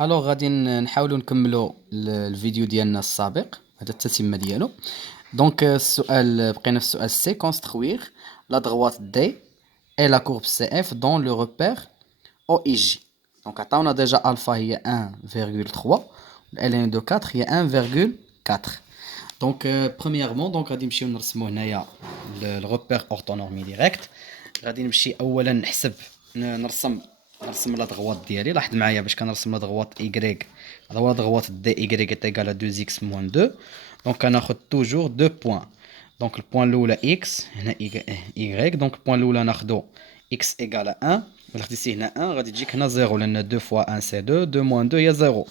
الوغ غادي نحاولوا نكملوا الفيديو ديالنا السابق، هذا التتمه ديالو. دونك السؤال بقينا في السؤال سي كونستروير لا droite D et la courbe CF dans le repère OIJ. دونك عطاونا ديجا الفا هي 1.3 والان دو 4 هي 1.4. دونك برومييرمون دونك غادي نمشيو نرسمو هنايا الروبير اورتونورمي ديريكت. غادي نمشي اولا نحسب نرسم لا دغوات ديالي. لاحظ معايا باش كنرسم لا دغوات ايكغيك، لا دغوات دي ايكغيك est égal à 2x moins 2. دونك كناخذ توجور دو بوين. دونك البوين الاولى اكس هنا ايكغيك، دونك البوين الاولى ناخذو اكس ايكال 1. الا خديتي هنا 1 غادي تجيك هنا 0 لان 2 فوا 1 سي 2، 2 موان 2 هي 0.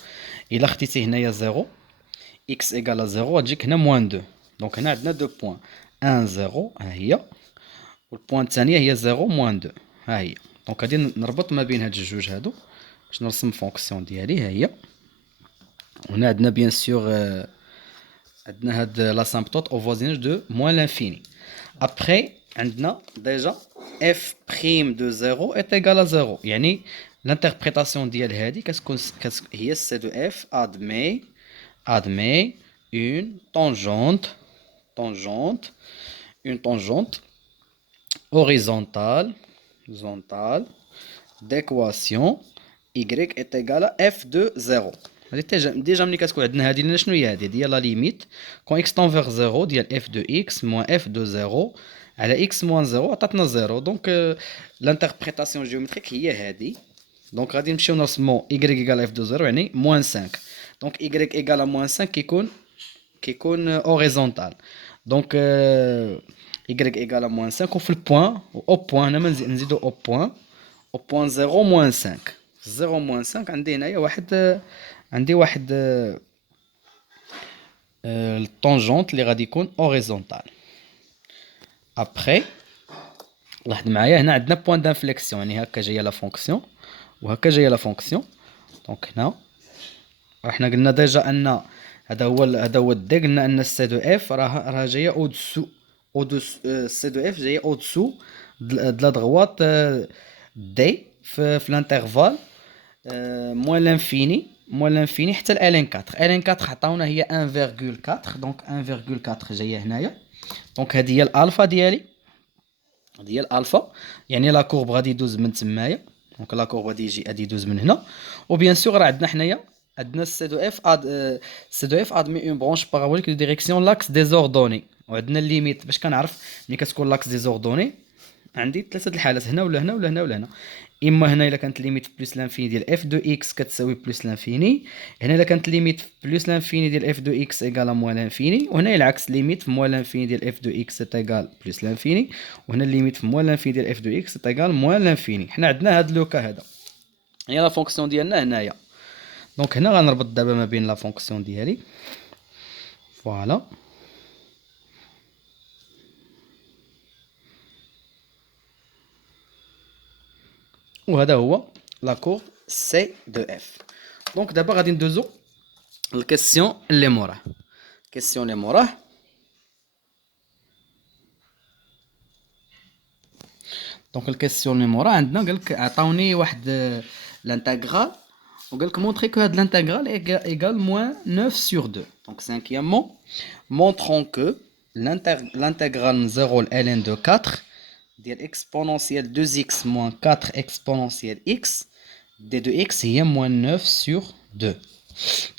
الا خديتي هنايا 0 اكس ايكال 0 غتجيك هنا موان 2. دونك هنا عندنا دو بوين 1 0 ها هي، والبوين الثانيه هي 0 موان 2 ها هي. دونك غادي نربط ما بين هاد الجوج هادو باش نرسم فونكسيون ديالي ها هي. هنا عندنا بيان سور عندنا هاد لاسامبتوت او فوازيناج دو موان لانفيني. ابخي عندنا ديجا اف بريم دو 0 est égal à 0، يعني الانتربريتاسيون ديال هادي كتكون هي سي دو اف admet une tangente horizontale d'équation y est égale à f de 0. هادي ديجا ملي كتكون عندنا هادي لنا شنو هي هادي ديال لا ليميت كون x تون فيغ 0 ديال f دو x موان f دو 0 على x موان 0 عطاتنا 0. دونك الانتربريتاسيون جيومتريك هي هادي. دونك غادي نمشيو نرسمو y ايكال f دو 0 يعني موان 5. دونك y ايكال موان 5 كيكون اوريزونتال. دونك y ايكال موان 5 وفي البوان او بوان هنا نزيدو او بوان 0 موان 5. 0 موان 5 عندي هنايا واحد الطونجونت اللي غادي يكون اوريزونتال. ابخي لاحظ معايا هنا عندنا بوين دانفليكسيون، يعني هكا جايه لا فونكسيون وهكا جايه لا فونكسيون. دونك هنا احنا قلنا ديجا ان هذا هو الدي، قلنا ان السي دو اف راه جايه او دسو السي دو اف جايه او دسو د لا دغوات دي في الانترفال موان لانفيني حتى الان 4. الان 4 عطاونا هي 1.4، دونك 1.4 جايه هنايا. دونك هذه هي الالفا ديالي، هذه هي الالفا، يعني لا كورب غادي يدوز من تمايا. دونك لا كورب غادي يدوز من هنا. وبيان سور راه عندنا حنايا عندنا سي دو اف ادمي اون برونش بارابوليك دو ديريكسيون لاكس ديزوردوني. وعندنا الليميت باش كنعرف ملي كتكون لاكس ديزوردوني عندي ثلاثه الحالات، هنا ولا هنا ولا هنا ولا هنا. اما هنا الا كانت ليميت بلس لانفيني ديال اف دو اكس كتساوي بلس لانفيني، هنا الا كانت ليميت بلس لانفيني ديال اف دو اكس ايكال موان لانفيني، وهنا العكس ليميت في موان لانفيني ديال اف دو اكس ايكال بلس لانفيني، وهنا الليميت في موان لانفيني ديال اف دو اكس ايكال موان لانفيني. حنا عندنا هاد لوكا هذا هي لا فونكسيون ديالنا هنايا. دونك هنا غنربط دابا ما بين لا فونكسيون ديالي فوالا. وهذا هو لا كورب سي دو اف. دونك دابا غادي ندوزو الكيسيون اللي موراه. الكيسيون اللي موراه دونك الكيسيون اللي موراه عندنا قالك عطاوني واحد لانتيغرال وقالك مونطري كو هاد لانتيغرال ايكال موان 9 sur 2. دونك cinquièmement montrons que l'intégrale من 0 ل ln de 4 ديال اكسبونونسيال 2x موان 4 اكسبونونسيال x دي 2x هي موان 9 sur 2.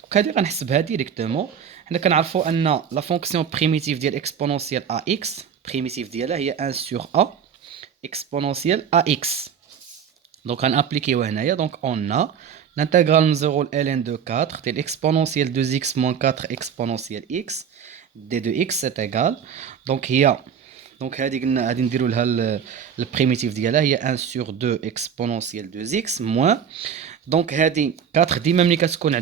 دونك هادي غنحسبها ديريكتومون. حنا كنعرفوا ان لا فونكسيون بريميتيف ديال اكسبونونسيال ax بريميتيف ديالها هي 1 sur a اكسبونونسيال ax. دونك غنابليكيو هنايا. دونك اون ا l'intégrale من 0 ل ln de 4 ديال اكسبونونسيال 2x موان 4 اكسبونونسيال x دي 2x c'est égal. دونك هي دونك هادي قلنا غادي نديرو لها البريميتيف ديالها هي 1 sur 2 اكسبونونسيال 2x موان. دونك هادي 4 ديما ملي كتكون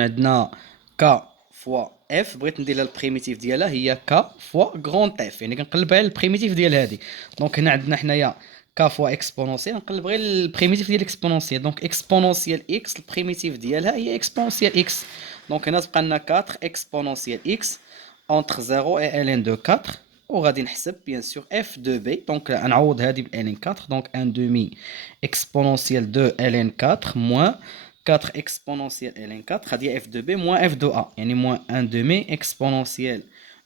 عندنا ك فوا اف بغيت ندير لها البريميتيف ديالها هي ك فوا غران اف، يعني كنقلب على البريميتيف ديال هادي. دونك هنا عندنا حنايا ك فوا اكسبونونسيال، نقلب غير البريميتيف ديال اكسبونونسيال. دونك اكسبونونسيال اكس البريميتيف ديالها هي اكسبونونسيال اكس. دونك هنا تبقى لنا 4 اكسبونونسيال اكس entre 0 et ln de 4 وغادي نحسب bien sûr f de b. Donc نعوض هذه ب ln 4. Donc 1 demi exponentielle de ln 4 moins 4 exponentielle ln 4 غادي f de b moins f de a. يعني moins 1 demi exponentielle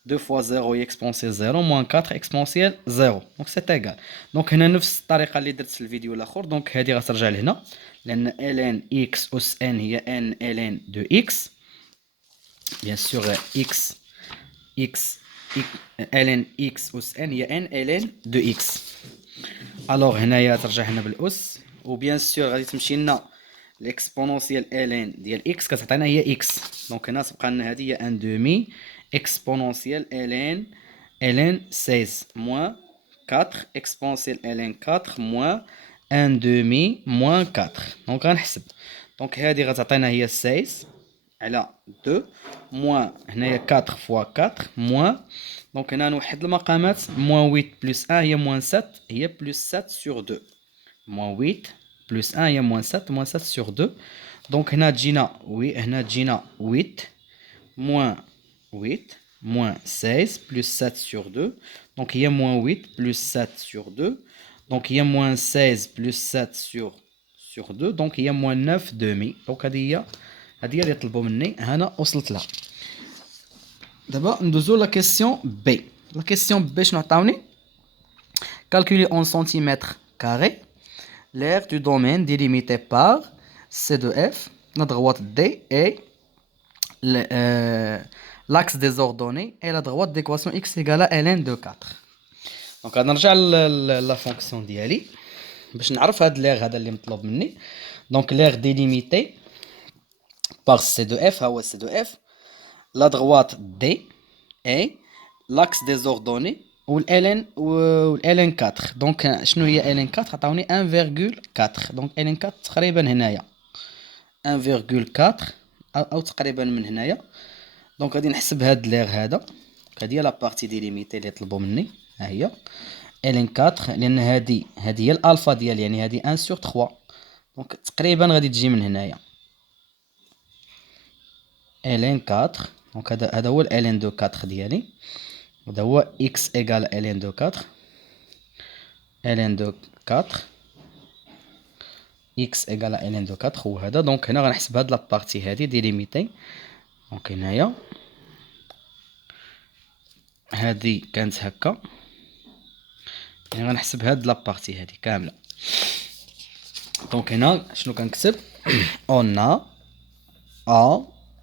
2 fois 0 exponentielle 0 moins 4 exponentielle 0. Donc c'est égal. Donc هنا نفس الطريقة اللي درت في الفيديو الآخر. Donc هذه غترجع لهنا لأن ln x أس n هي n ln de x. Bien sûr x ln x أس n هي n ln de x. alors هنايا ترجع هنا بالأس و bien sûr غادي تمشي لنا l'exponentielle ln ديال x كتعطينا هي x. دونك هنا تبقى لنا هذه هي 1 demi exponentielle ln 16 moins 4 exponentielle ln 4 moins 1 demi moins 4. دونك غنحسب. دونك هذه غتعطينا هي 16 على 2 موان هنايا 4 فوا 4 موان. دونك هنا نوحد المقامات موان 8 بلس 1 هي موان 7 هي بلس 7 سور 2 موان 8 بلس 1 هي موان 7 موان 7 سور 2. دونك هنا تجينا هنا تجينا 8 موان 8 موان 16 بلس 7 سور 2. دونك هي موان 8 بلس 7 سور 2. دونك هي موان 16 بلس 7 سور 2. دونك هي موان 9 دومي. دونك هذه هي اللي طلبوا مني هنا وصلت لها. دابا ندوزو لا كيسيون بي. لا كيسيون بي شنو عطاوني؟ calculer en centimètres carrés l'aire du domaine délimité par C de F la droite D et l'axe des ordonnées et la droite d'équation x égale à ln de 4. دونك غادي نرجع لا فونكسيون ديالي باش نعرف هاد لير هذا اللي مطلوب مني. دونك لير ديليميتي par C de F هو C de F la droite D et l'axe des ordonnées والLN 4. دونك شنو هي LN 4؟ عطاوني 1.4. دونك LN 4 تقريبا هنايا 1.4 او تقريبا من هنايا. دونك غادي نحسب هاد لير هذا. هذه هي لا بارتي ديليميتي اللي طلبوا مني. ها هي LN 4 لان هذه هي الالفا ديال يعني هذه 1 sur 3. دونك تقريبا غادي تجي من هنايا ln 4. دونك هذا هو ln de 4 ديالي. هذا هو x égale ln de 4 ln de 4 x égale ln de 4 هو هذا. دونك هنا غنحسب هاد لابارتي هادي ديليميتي. دونك هنايا هادي كانت هكا يعني غنحسب هاد لابارتي هادي كامله. دونك هنا شنو كنكتب؟ on a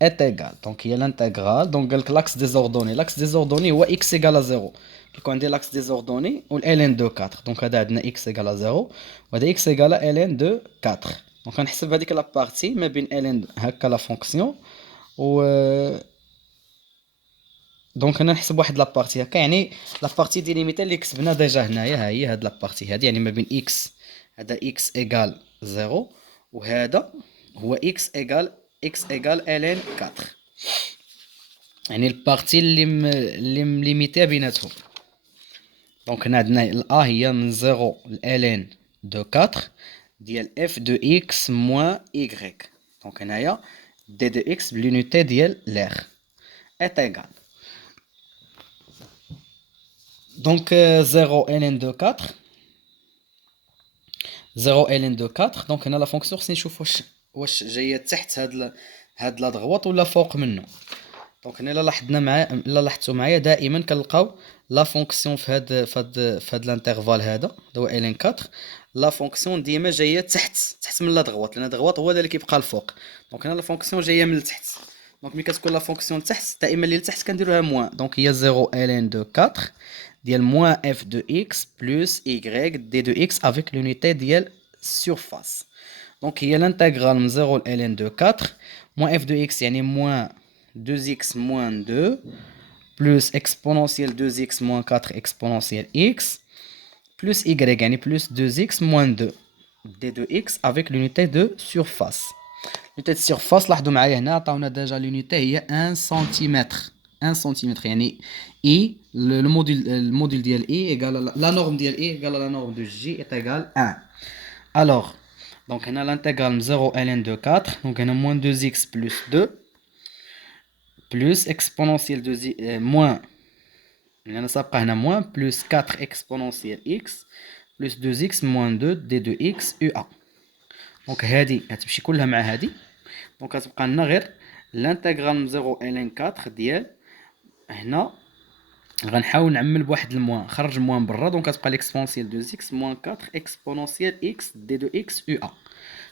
est égal. Donc il y a l'intégrale. Donc l'axe des ordonnées. L'axe des ordonnées هو x égale à 0. كيكون عندي l'axe des ordonnées و ln de 4. Donc هذا عندنا x égale à 0 وهذا x égale à ln de 4. Donc غنحسب هذيك لا بارتي ما بين ln هكا لا فونكسيون و دونك هنا نحسب واحد لا بارتي هكا يعني لا بارتي ديليميتي اللي كتبنا ديجا هنايا. ها هي هاد لا بارتي هادي يعني ما بين x هذا x égale 0 وهذا هو x égale ln 4 يعني البارتي اللي مليميتيها بيناتهم. دونك هنا عندنا ال A هي من 0 ل ln دو 4 ديال f دو x موان y. دونك هنايا d دو x بلونيتي ديال l'air est égal. دونك 0 ln دو 4 0 ln دو 4. دونك هنا لا فونكسيون خصني نشوف واش جايه تحت هاد لا ضغوط ولا فوق منه. دونك هنا الا لاحظتوا معايا دائما كنلقاو لا فونكسيون في هاد الانترفال هذا هو ln 4 لا فونكسيون ديما جايه تحت من لا ضغوط لان الضغوط هو اللي كيبقى الفوق. دونك هنا لا فونكسيون جايه من التحت. دونك ملي كتكون لا فونكسيون تحت دائما اللي لتحت كنديروها موان. دونك هي 0 ln دو 4 ديال موان f دو x بلس y d دو x افيك لونيتي ديال surface. دونك هي l'intégrale من 0 ل ln دو 4 موان f دو x يعني موان 2x moins 2 plus exponentielle 2x moins 4 exponentielle x plus y يعني plus 2x moins 2 d de x avec l'unité de surface. l'unité de surface لاحظوا معايا هنا عطاونا ديجا l'unité هي 1 سنتيمتر. 1 سنتيمتر يعني i الموديل ديال i égale la norme ديال i égale la norme de j est égale 1. alors donc هنا l'intégrale من 0 ln de 4 donc هنا moins 2x plus 2 plus exponentielle de moins يعني انا سابقه هنا موان بلس 4 اكسبونونسيال اكس بلس 2 اكس موان 2 دي 2 اكس يو ا. دونك هادي غتمشي كلها مع هادي، دونك غتبقى لنا غير لانتيغرال من 0 الى 4 ديال هنا. غنحاول نعمل بواحد الموان، خرج الموان برا، دونك غتبقى ليكسبونسيال 2 اكس موان 4 اكسبونونسيال اكس دي 2 اكس يو ا.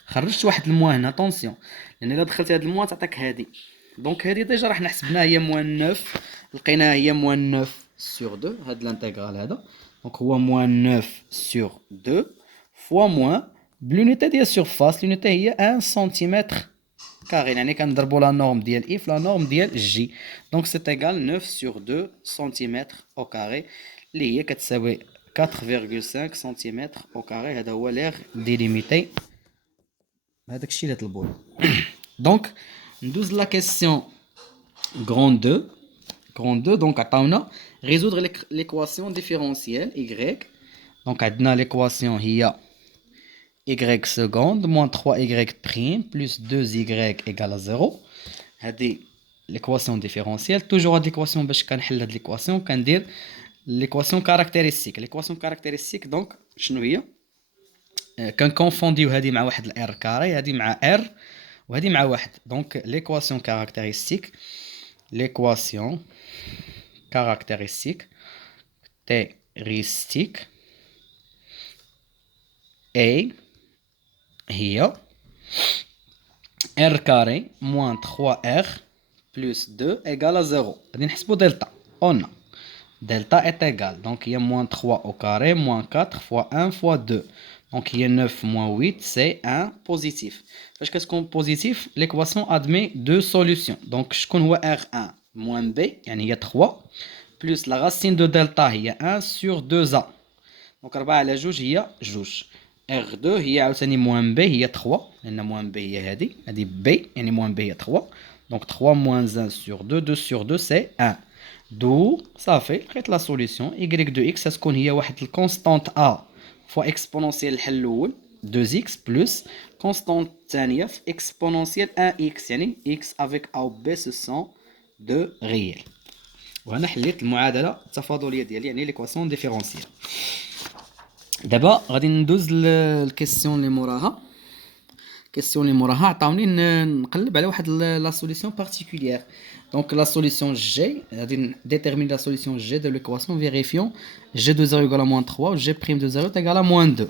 خرجت واحد الموان هنا، طونسيون، لان الا دخلتي هاد الموان تعطيك هادي. دونك هادي ديجا راح نحسبناها هي موان 9، لقيناها هي موان 9 سور 2. هاد الانتيغرال هذا دونك هو موان 9 سور 2 فوا موان بلونيتي ديال سيرفاس. لونيتي هي 1 سنتيمتر كاري، يعني كنضربوا لا نورم ديال اي في لا نورم ديال جي. دونك سي ايغال 9 سور 2 سنتيمتر او كاري، اللي هي كتساوي 4.5 سنتيمتر او كاري. هذا هو لير ديليميتي، هذاك الشيء اللي طلبوه. دونك ندوز لا كيسيون غروند 2. غروند 2 دونك عطاونا ريزودر ليكواسيون ديفيرونسيال y. دونك عندنا ليكواسيون هي y seconde moins 3y prime plus 2y égale à 0. هذه l'équation différentielle. toujours هاد l'équation باش كنحل هاد l'équation كندير l'équation caractéristique. l'équation caractéristique دونك شنو هي؟ كنكونفونديو هذه مع واحد الار كاري، هذه مع ار، وهذه مع واحد. دونك l'équation caractéristique A هي r carré moins 3r plus 2 égale à 0. غادي نحسبو دلتا. on a delta est égal, donc il y a moins 3 au carré moins 4 fois 1 fois 2, donc il y a 9 moins 8 c'est 1 positif. Parce qu'est-ce qu'on positif, l'équation admet deux solutions. Donc je connais r1 moins b يعني هي 3 plus la racine de delta هي 1 sur 2a. donc 4 على 2 هي 2. R2 هي عاوتاني موان B هي 3، لأن موان B هي هادي B يعني موان B هي 3. donc 3 moins 1 sur 2، 2 sur 2 c'est 1. دو صافي لقيت لا سوليسيون. y دو x تكون هي واحد الكونستانت a فوا اكسبونونسيال الحل الأول 2x بلس كونستانت الثانية في اكسبونونسيال 1x يعني x avec a و b ce sont de réel. وهنا حليت المعادلة التفاضلية ديالي يعني ليكواسيون ديفيرونسيال. دابا غادي ندوز للكيسيون اللي موراها. الكيسيون اللي موراها عطاوني نقلب على واحد لا سوليسيون بارتيكوليير. دونك لا سوليسيون جي غادي ديتيرميني لا سوليسيون جي دو ليكواسيون فيريفيون جي دو 0 égale à moins 3 و جي بريم دو 0 égale à moins 2.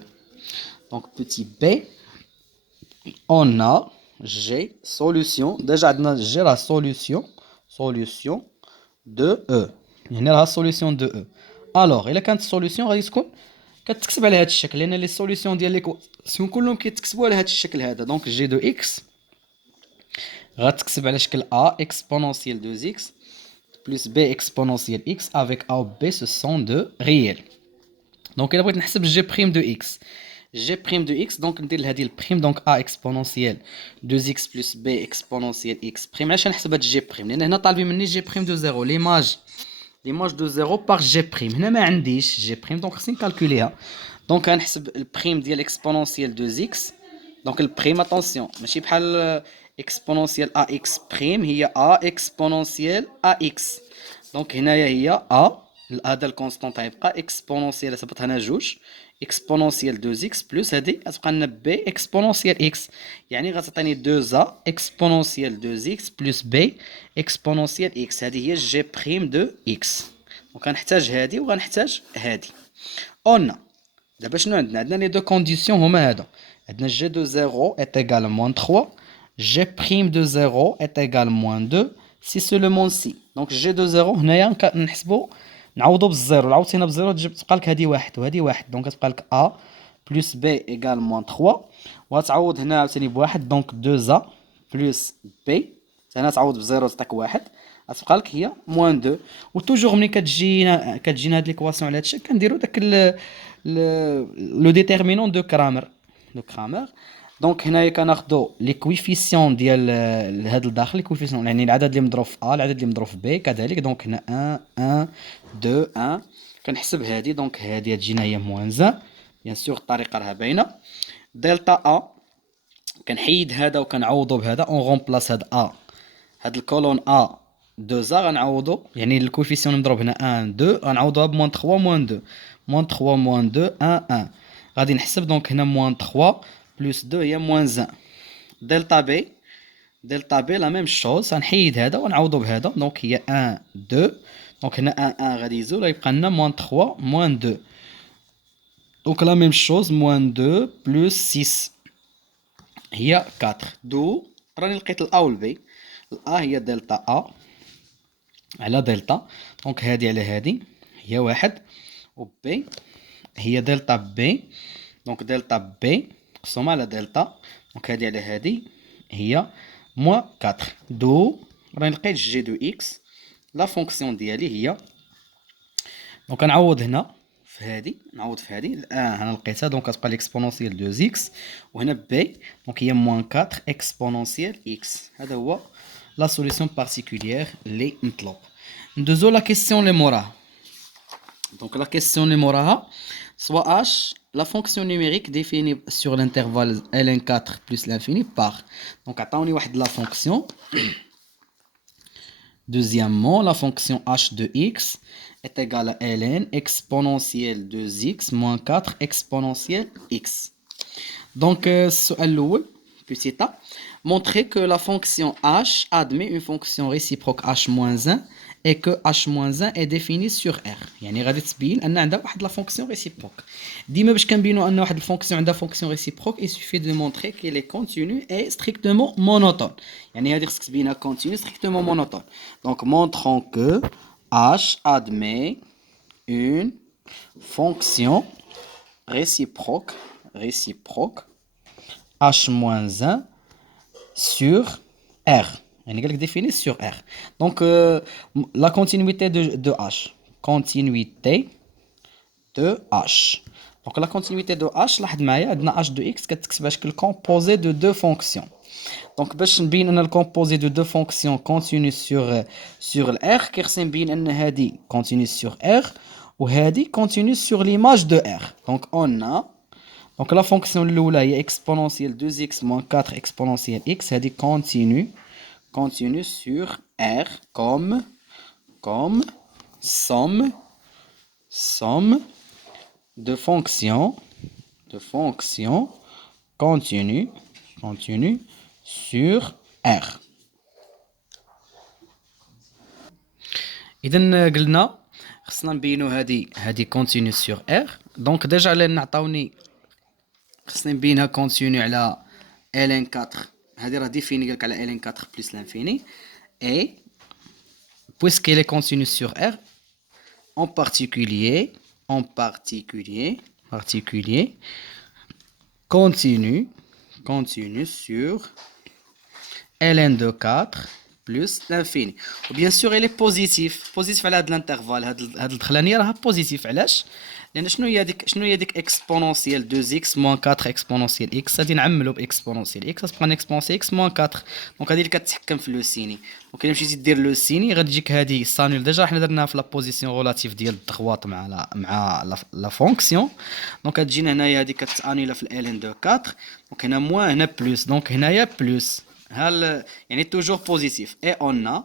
دونك بوتي بي on a g solution. déjà عندنا g la solution de e، يعني راه solution de e. alors الا كانت solution غادي تكون كتكتب على هذا الشكل، لان لي سوليسيون ديال ليكواسيون كلهم كيتكتبوا على هذا الشكل هذا. دونك جي دو اكس غتكتب على شكل ا اكسبونونسيال 2 اكس بلس بي اكسبونونسيال اكس افيك ا و بي سو سون دو ريال. دونك الا بغيت نحسب جي بريم دو اكس، جي بريم دو اكس دونك ندير لهادي البريم، دونك ا اكسبونونسيال 2 اكس بلس بي اكسبونونسيال اكس بريم. علاش نحسب هاد جي بريم؟ لان هنا طالبين مني جي بريم دو 0 ليماج دو 0 باغ جي بريم. هنا ما عنديش جي بريم دونك خصني نكالكوليها. دونك غنحسب البريم ديال اكسبونونسيال 2 اكس. دونك البريم اتونسيون ماشي بحال اكسبونونسيال ا اكس بريم، هي ا اكسبونونسيال ا اكس. دونك هنايا هي ا، هذا الكونستانت غيبقى اكسبونونسيال ثبت هنا جوج اكسبونونسيال 2 اكس بلس هذه غتبقى لنا بي اكسبونونسيال اكس، يعني غتعطيني 2 ا اكسبونونسيال 2 اكس بلس بي اكسبونونسيال اكس. هذه هي جي بريم دو اكس. دونك غنحتاج هذه وغنحتاج هذه. اون دابا شنو عندنا لي دو كونديسيون هما هادو. عندنا جي دو 0 est égal à moins 3، جي بريم دو 0 est égal à moins 2 سي سولومون سي. دونك جي دو 0 هنايا نحسبو نعوضو بالزيرو، عوضتي هنا بالزيرو تبقى لك هادي واحد وهادي واحد، دونك تبقى لك ا بلس بي ايكال موان 3، وغتعوض هنا عاوتاني بواحد دونك 2 ا بلس بي هنا تعوض بزيرو تعطيك واحد، غتبقى لك هي موان 2. وتوجور ملي كتجينا هاد ليكواسيون على هاد الشكل كنديرو داك لو ديتيرمينون دو كرامر. دونك هنايا كناخدو لي كويفيسيون ديال هاد الداخل، لي كويفيسيون يعني العدد اللي مضروب في ا العدد اللي مضروب في بي كذلك. دونك هنا 1 2 1 كنحسب هادي، دونك هادي تجينا هي موان 1 بيان سور الطريقه راها باينه. دلتا ا كنحيد هذا وكنعوضو بهذا اون رومبلاس هاد ا، هاد الكولون ا 2 غنعوضو يعني الكوفيسيون نضرب هنا 1 2 غنعوضوها بموان 3 موان 2 موان 3 موان 2 1 1 غادي نحسب دونك هنا موان 3 بلس 2 هي موان 1 دلتا بي لا ميم شوز غنحيد هذا ونعوضو بهذا دونك هي 1 2 دونك هنا 1 1 غادي يزول غيبقى لنا موان 3 موان 2 دونك لا ميم شوز موان 2 بلس 6 هي 4 دو راني لقيت الا والبي الا هي دلتا ا على دلتا دونك هادي على هادي هي واحد و بي هي دلتا بي دونك دلتا بي مقسومة على دلتا دونك هادي على هادي هي موان 4 دو راني لقيت جي دو اكس لا فونكسيون ديالي هي دونك نعوض هنا في هادي نعوض في هادي الان هنا لقيتها دونك كتبقى ليكسبونونسيال 2 اكس وهنا بي دونك هي موان 4 اكسبونونسيال اكس هذا هو لا سوليسيون بارتيكوليير اللي مطلوب. ندوزو لا كيسيون اللي موراها دونك لا كيسيون اللي موراها soit h la fonction numérique définie sur l'intervalle ln4 plus l'infini par donc عطاوني واحد la fonction. Deuxièmement, la fonction h de x est égale à ln exponentielle 2x moins 4 exponentielle x. Donc, السؤال الأول petit a montrer que la fonction h admet une fonction réciproque h-1 et que h-1 est définie sur R. يعني غادي تبين أن عندها واحد la fonction réciproque. ديما باش كنبينوا أن واحد الفونكسيون عندها fonction réciproque il suffit de montrer qu'elle est continue et strictement monotone. يعني هذه خصك تبينها continue strictement monotone. Donc montrons que h admet une fonction réciproque h-1 sur R. يعني قالك définie sur R. Donc la continuité de H. Continuité de H. Donc la continuité de H لاحظ معايا عندنا H de X كتكتبها شكل composé de deux fonctions. Donc باش نبين ان الكومبوزي دو دو فونكسيون كونتينيو sur R كيخصني نبين ان هادي كونتينيو sur R وهادي كونتينيو sur l'image de R. Donc on a donc la fonction الاولى هي exponentielle 2x moins 4 exponentielle x هادي continue sur R comme somme de fonctions continue sur R. إذا قلنا خصنا نبينو هادي continue sur R. دونك ديجا لأن عطاوني خصني نبينها continue على ln4 هادي راه ديفيني قالك على ln4 plus l'infini et puisqu'elle est continue sur R en particulier continue sur ln de 4 plus l'infini. و bien sûr elle est positif على هاد الانترفال هاد الدخلانيه راها بوزيتيف علاش لان شنو هي ديك اكسبونونسيال 2x moins 4 اكسبونونسيال x غادي نعملو باكسبونونسيال x غتبقى اكسبونونسيال x moins 4 دونك هادي اللي كتحكم في لو سيني دونك الا مشيتي دير لو سيني غتجيك هادي سانول ديجا حنا درناها في لا بوزيسيون ريلاتيف ديال الضغواط مع لا فونكسيون دونك غتجينا هنايا هادي كتانيلا في ال دو 4 دونك هنا موان هنا بلس دونك هنايا بلس يعني toujours positif et on a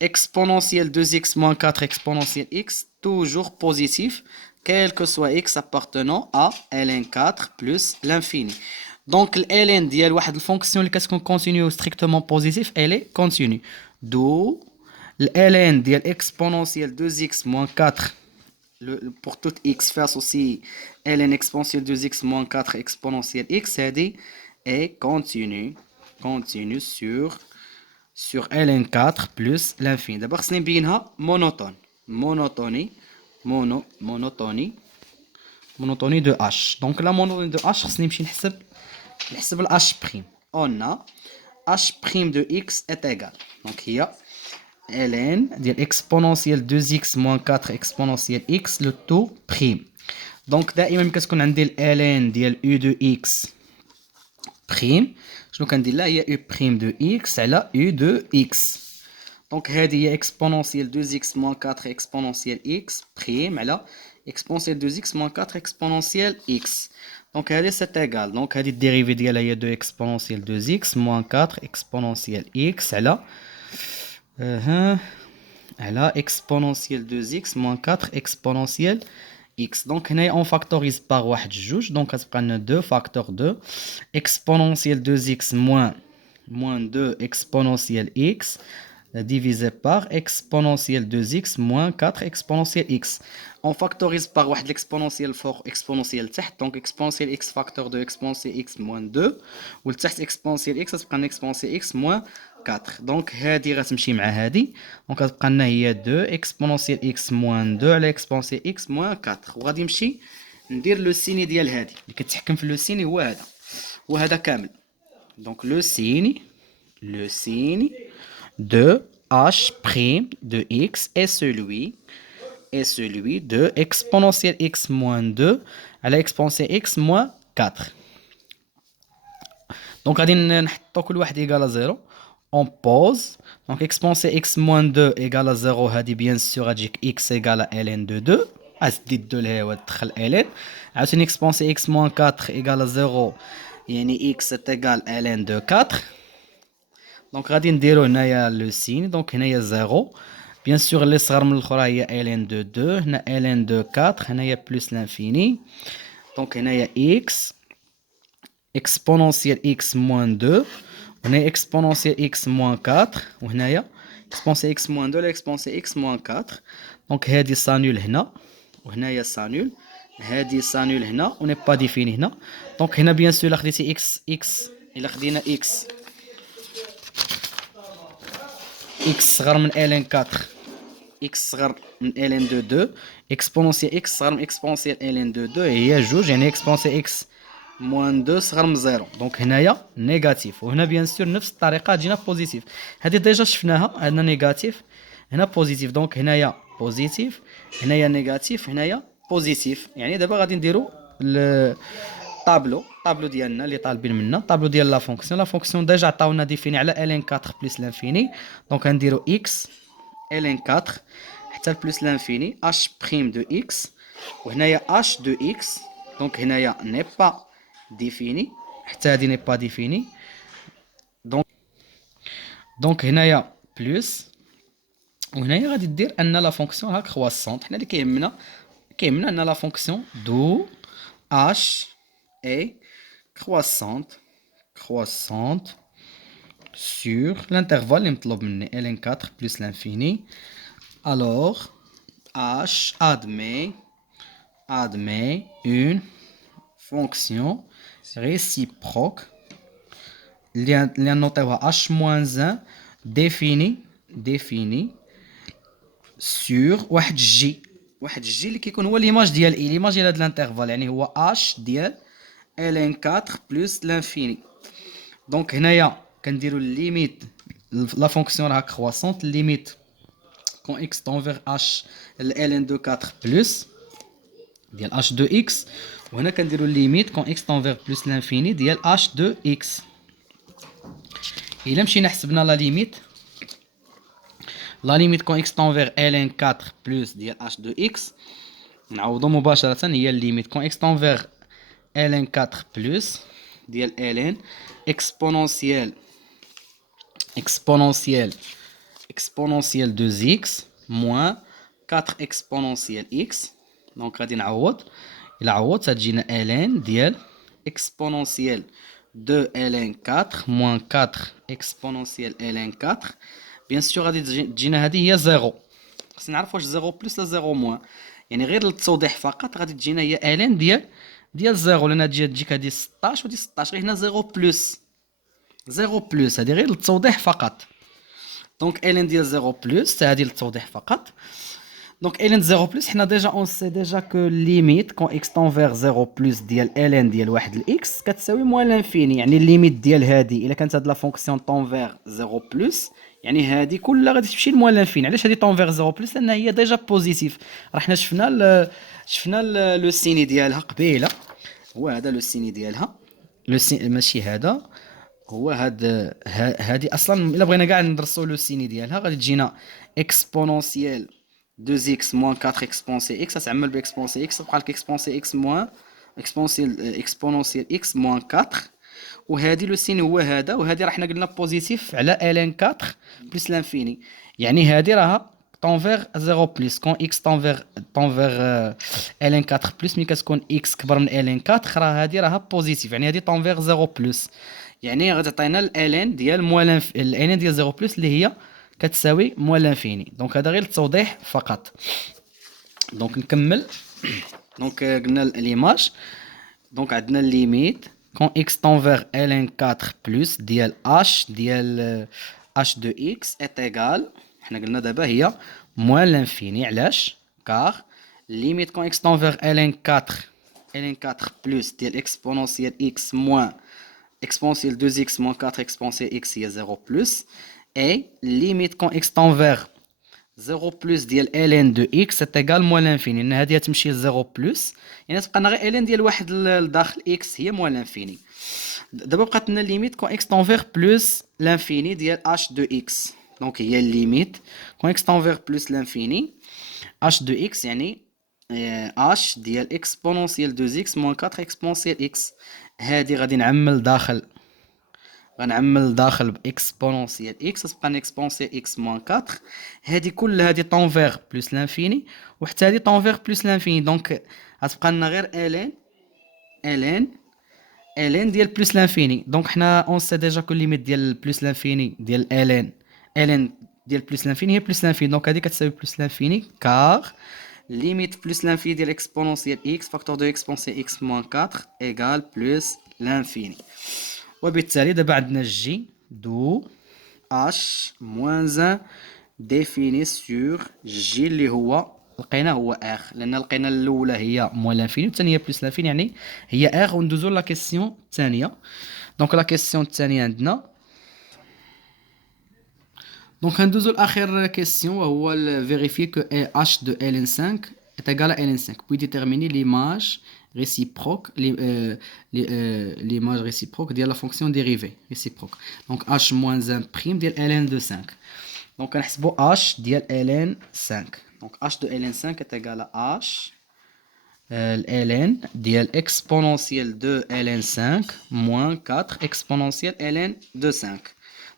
exponentielle 2x moins 4 exponentielle x toujours positif quel que soit x appartenant à ln4 plus l'infini. Donc ln ديال واحد الفونكسيون اللي كتكون continue strictement positif elle est continue d'où ln ديال exponentielle 2x moins 4 pour tout x face aussi ln exponentielle 2x moins 4 exponentielle x هذه et continue sur ln4 plus l'infini. D'abord خصني نبينها monotonie de h. Donc la monotonie de h خصني نمشي نحسب ال h prime. On a h prime de x est égal. Donc هي ln ديال exponentielle 2x moins 4 exponentielle x le tout prime. Donc دائما كتكون عندي ln ديال u de x prime شنو كندير لها هي u prime de x على u de x. دونك هذه هي exponentielle 2x moins 4 exponentielle x prime على exponentielle 2x moins 4 exponentielle x. دونك هذه c'est égal. دونك هذه الديريفي ديالها هي 2 exponentielle 2x moins 4 exponentielle x على على exponentielle 2x moins 4 exponentielle x. Donc هنا on factorise par واحد جوج. Donc غتبقى لنا 2 facteur 2 exponentielle 2x moins 2 exponentielle x divisé par exponentielle 2x moins 4 exponentielle x. On factorise par واحد l'exponentielle fort exponentielle تحت. Donc exponentielle x facteur 2 exponentielle x moins 2 والتحت exponentielle x غتبقى لنا exponentielle x moins 4. Donc هادي غتمشي مع هادي. Donc غتبقى لنا هي 2 exponentielle x moins 2 على exponentielle x moins 4. وغادي نمشي ندير لو سيني ديال هادي اللي كتحكم في لو سيني هو هذا وهذا كامل. Donc le signe de h' de x est celui de exponentielle x moins 2 à l'exponentielle x moins 4. Donc غادي نحطو كل واحد égal à 0. On pose. Donc exponentielle x moins 2 égale à 0 هادي bien sûr غتجيك x égale à ln de 2. غتدي 2 لهي وتدخل ln. عاوتاني exponentielle x moins 4 égale à 0 يعني x est égal à ln de 4. Donc غادي نديرو هنايا لو سين. دونك هنايا 0 بيان سور اللي صغر من الاخرى هي ln de 2. هنا ln de 4 هنايا بلس لانفيني. دونك هنايا x exponentielle x moins 2 وهنايا exponentielle x moins 4 وهنايا exponentielle x moins 2 لا exponentielle x moins 4. دونك هادي سانول هنا وهنايا سانول هادي سانول هنا وني با ديفيني هنا. دونك هنا بيان سور الا خديتي x الا خدينا x صغر من ln 4 x صغر من ln de 2 exponentielle x صغر من exponentielle ln de 2 هي جوج يعني exponentielle x moins 2 صغر من 0. دونك هنايا نيجاتيف وهنا بيان سور نفس الطريقه تجينا بوزيتيف. هذه ديجا شفناها عندنا نيجاتيف هنا بوزيتيف. دونك هنايا بوزيتيف هنايا نيجاتيف هنايا بوزيتيف. يعني دابا غادي نديرو الطابلو ديالنا اللي طالبين منا الطابلو ديال لا فونكسيون ديجا عطاونا ديفيني على ln 4 بلس لانفيني. دونك غنديرو x ln 4 حتى بلس لانفيني h' دو x وهنايا h دو x. دونك هنايا ني با ديفيني حتى هادي ني با ديفيني. دونك هنايا بلس وهنايا غادي دير ان لا فونكسيون هاك كرواسونت. حنا اللي كيهمنا ان لا فونكسيون دو h est croissante sur l'intervalle اللي مطلوب مني ln 4 plus l'infini. Alors h admet une fonction réciproque اللي نوطيوها h moins 1 définie sur واحد الجي اللي كيكون هو ليماج ديال ليماج ديال هاد الانترفال يعني هو h ديال ln 4 plus l'infini. دونك هنايا كنديرو الليميت لا فونكسيون راها كرواسونت الليميت كون x tend vers h ln de 4 plus ديال h de x وهنا كنديرو الليميت كون x tend vers plus l'infini ديال h de x. الا مشينا حسبنا لا ليميت كون x tend vers ln 4 plus ديال h de x نعوضو مباشرة هي الليميت كون x tend vers ln 4 plus ديال ln exponentielle 2x moins 4 exponentielle x. دونك غادي نعوض الا عوضت غتجينا ln ديال exponentielle 2 ln 4 moins 4 exponentielle ln 4. بيان سور غادي تجينا هذه هي 0. خصنا نعرف واش 0 بلس لا 0 موان يعني غير للتوضيح فقط غادي تجينا هي ln ديال 0 لان تجيك هذه 16 ودي 16 غير هنا 0 بلس هذه غير للتوضيح فقط. دونك ln ديال 0 بلس هذه للتوضيح فقط. دونك ln 0 بلس حنا ديجا اون سي ديجا كو ليميت كون x تون فيغ 0 بلس ديال ln ديال واحد الاكس كتساوي موان لانفيني يعني الليميت ديال هذه الا كانت هاد لا فونكسيون تون فيغ 0 بلس يعني هذه كلها غادي تمشي لموان لانفيني. علاش هذه تون فيغ 0 بلس لان هي ديجا بوزيتيف. راه حنا شفنا لو سيني ديالها قبيله هو هذا لو سيني ديالها لو سيني ماشي هذا هو هذه اصلا الا بغينا كاع ندرسوا لو سيني ديالها غادي تجينا اكسبونونسيال 2x moins 4 exponentielle x تعمل باكسبونسيال x تبقى لك exponentielle x moins exponentielle x moins 4 وهادي لو سين هو هذا، وهادي راه حنا قلنا بوزيتيف على ln 4 بلس لانفيني، يعني هادي راها طونفيغ 0 بلس كون اكس طونفيغ ln 4 بلس. ملي كتكون اكس كبر من ln 4 راه هادي راها بوزيتيف، يعني هادي طونفيغ 0 بلس، يعني غتعطينا ln ديال موان ln ديال 0 بلس اللي هي كتساوي موان لانفيني. دونك هذا غير التوضيح فقط. دونك نكمل. دونك قلنا ليماج. دونك عندنا ليميت كون اكس طونفيغ ln 4 بلس ديال اش ديال اش دو اكس est égal، حنا قلنا دابا هي موان لانفيني. علاش؟ كار ليميت كون اكس طونفيغ ln 4 بلس ديال اكسبونونسيال اكس موان exponentielle 2x moins 4 exponentielle x هي 0 plus et limite quand x tend vers 0 plus ديال ln de x est égal moins l'infini. ان هذه تمشي ل 0 plus يعني تبقى لنا غير ln ديال واحد لداخل x هي moins l'infini. دابا بقات لنا ليميت quand x tend vers plus l'infini ديال h de x. دونك هي الليميت quand x tend vers plus l'infini h de x يعني h ديال exponentielle 2x moins 4 exponentielle x. هادي غادي نعمل داخل باكسبونونسيال اكس، تبقى لنا اكسبونونسيال اكس موان 4. هادي كلها هادي طونفيغ بلس لانفيني، وحتى هادي طونفيغ بلس لانفيني. دونك غتبقى لنا غير الين ديال بلس لانفيني. دونك حنا اون سي ديجا كل ليميت ديال بلس لانفيني ديال الين ديال بلس لانفيني هي بلس لانفيني. دونك هادي كتساوي بلس لانفيني كار ليميت بلس لانفيني ديال اكسبونونسيال اكس فاكتور دو اكسبونونسيال اكس موان 4 ايغال بلس لانفيني. وبالتالي دابا عندنا جي دو اش موان 1 ديفيني سور جي اللي هو لقينا هو ار، لان لقينا الاولى هي موان لانفيني والثانيه بلس لانفيني يعني هي ار. وندوزو لا كيسيون الثانيه. دونك لا كيسيون الثانيه عندنا، دونك غندوزو لاخر كيسيون وهو فيريفي كو h de ln5 est égal à ln5 puis déterminer l'image réciproque l'image réciproque ديال la fonction dérivée réciproque. donc h moins 1 prime ديال ln de 5. donc غنحسبوا h ديال ln5. donc h de ln5 est égal à h ln ديال exponentielle de ln5 moins 4 exponentielle ln de 5.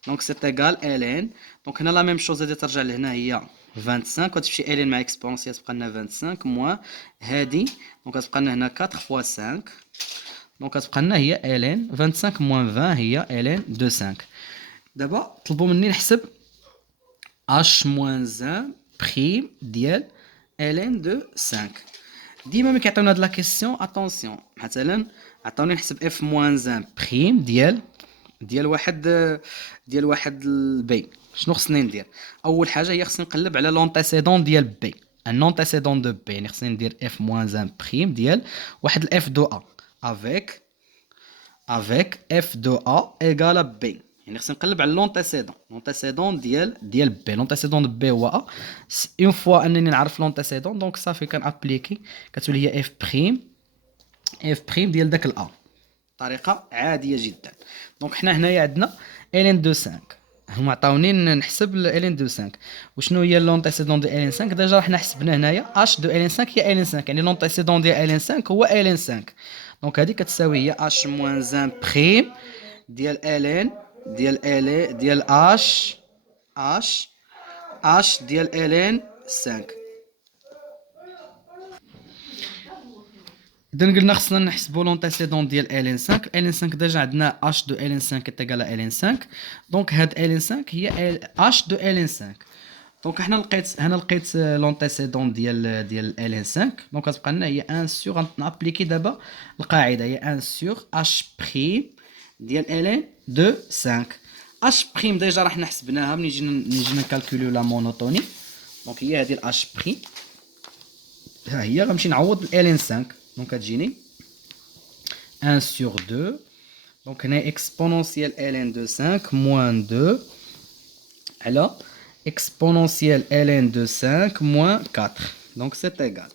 donc c'est égal ln. donc هنا لا ميم شوز هادي ترجع لهنا هي 25 وتمشي ln مع exponentielle تبقى لنا 25 موان هادي دونك غتبقى لنا هنا 4 fois 5 دونك غتبقى لنا هي ln 25 موان 20 هي ln de 5. دابا طلبوا مني نحسب h moins 1 prime ديال ln de 5. ديما ملي كيعطيونا هاد لا كيسيون اتونسيون، مثلا عطاوني نحسب اف موان 1 بريم ديال واحد البي. شنو خصني ندير؟ اول حاجه هي خصني نقلب على لونتيسيدون ديال بي، ان لونتيسيدون دو بي، يعني خصني ندير اف موان 1 بريم ديال واحد الاف دو ا افيك اف دو ا ايغال بي. يعني خصني نقلب على لونتيسيدون ديال بي. لونتيسيدون دو بي هو ا. اون فوا انني نعرف لونتيسيدون دونك صافي كان ابليكي كتولي هي اف بريم ديال داك الا. طريقه عاديه جدا. دونك حنا هنايا عندنا ln دو 5 هما عطاوني نحسب ln دو 5. وشنو هي لونتيسيدون ديال ln 5؟ ديجا حنا حسبنا هنايا h دو ln 5 هي ln 5، يعني لونتيسيدون ديال ln 5 هو ln 5. دونك هذه كتساوي هي h موان 1 بريم ديال ln ديال h ديال ln 5. اذا قلنا خصنا نحسبوا لونتيسيدون ديال ln 5. ln 5 ديجا عندنا h دو ln 5 تيغال ln 5. دونك هاد ln 5 هي h دو ln 5. دونك هنا لقيت لونتيسيدون ديال ln 5. دونك غتبقى لنا هي 1 سور، غنابليكي دابا القاعده هي 1 سور h بريم ديال ln دو 5. h بريم ديجا راه حنا حسبناها ملي جينا نكالكوليو لا مونوتوني. دونك هي هذه h بريم، ها هي غنمشي نعوض ln 5. donc غتجيني 1 sur 2 donc هنا exponentielle ln de 5 moins 2 على exponentielle ln de 5 moins 4 donc c'est égal.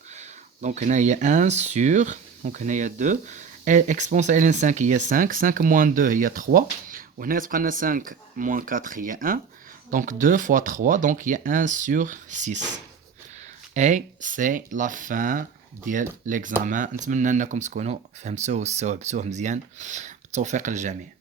donc هنا هي 1 sur donc هنا هي 2 exponentielle ln 5 هي 5 moins 2 هي 3 وهنا تبقى لنا 5 moins 4 هي 1 donc 2 fois 3 donc هي 1 sur 6. et c'est la fin ديال ليكزامان. نتمنى انكم تكونوا فهمتوه واستوعبتوه مزيان. بالتوفيق للجميع.